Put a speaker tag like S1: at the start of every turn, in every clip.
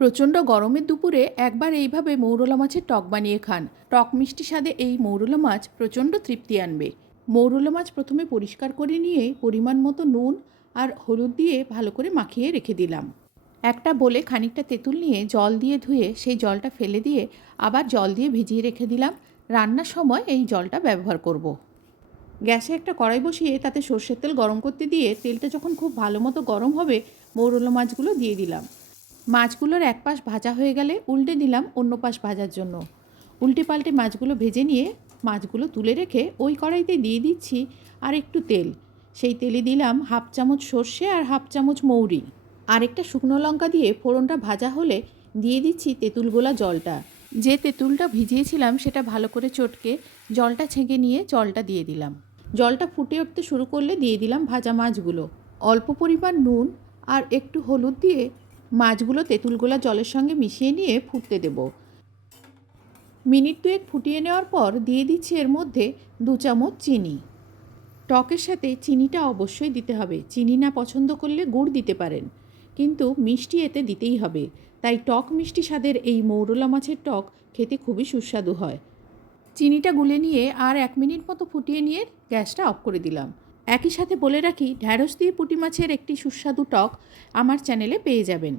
S1: প্রচণ্ড গরমের দুপুরে একবার এইভাবে মৌরলা মাছের টক বানিয়ে খান। টক মিষ্টি স্বাদে এই মৌরলা মাছ প্রচণ্ড তৃপ্তি আনবে। মৌরলা মাছ প্রথমে পরিষ্কার করে নিয়ে পরিমাণ মতো নুন আর হলুদ দিয়ে ভালো করে মাখিয়ে রেখে দিলাম। একটা বলে খানিকটা তেঁতুল নিয়ে জল দিয়ে ধুয়ে সেই জলটা ফেলে দিয়ে আবার জল দিয়ে ভিজিয়ে রেখে দিলাম। রান্নার সময় এই জলটা ব্যবহার করব। গ্যাসে একটা কড়াই বসিয়ে তাতে সর্ষের তেল গরম করতে দিয়ে তেলটা যখন খুব ভালো মতো গরম হবে, মৌরলা মাছগুলো দিয়ে দিলাম। মাছগুলোর এক পাশ ভাজা হয়ে গেলে উল্টে দিলাম অন্য পাশ ভাজার জন্য। উল্টে পাল্টে মাছগুলো ভেজে নিয়ে মাছগুলো তুলে রেখে ওই কড়াইতে দিয়ে দিচ্ছি আর একটু তেল। সেই তেলে দিলাম হাফ চামচ সর্ষে আর হাফ চামচ মৌরি। আরেকটা শুকনো লঙ্কা দিয়ে ফোড়নটা ভাজা হলে দিয়ে দিচ্ছি তেঁতুল গোলা জলটা। যে তেঁতুলটা ভিজিয়েছিলাম সেটা ভালো করে চটকে জলটা ছেঁকে নিয়ে জলটা দিয়ে দিলাম। জলটা ফুটে উঠতে শুরু করলে দিয়ে দিলাম ভাজা মাছগুলো। অল্প পরিমাণ নুন আর একটু হলুদ দিয়ে মাছগুলো তেঁতুলগোলা জলের সঙ্গে মিশিয়ে নিয়ে ফুটতে দেব। মিনিট দুয়েক ফুটিয়ে নেওয়ার পর দিয়ে দিচ্ছি এর মধ্যে দু চামচ চিনি। টকের সাথে চিনিটা অবশ্যই দিতে হবে। চিনি না পছন্দ করলে গুড় দিতে পারেন। কিন্তু মিষ্টি এতে দিতেই হবে। তাই টক মিষ্টি স্বাদের এই মৌরলা মাছের টক খেতে খুবই সুস্বাদু হয়। চিনিটা গুলে নিয়ে আর এক মিনিট মতো ফুটিয়ে নিয়ে গ্যাসটা অফ করে দিলাম। একই সাথে বলে রাখি, ঢ্যাঁড়স দিয়ে পুঁটি মাছের একটি সুস্বাদু টক আমার চ্যানেলে পেয়ে যাবেন।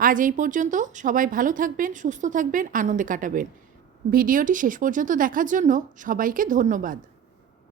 S1: আজ এই পর্যন্ত, সবাই ভালো থাকবেন, সুস্থ থাকবেন, আনন্দে কাটাবেন। ভিডিওটি শেষ পর্যন্ত দেখার জন্য সবাইকে ধন্যবাদ।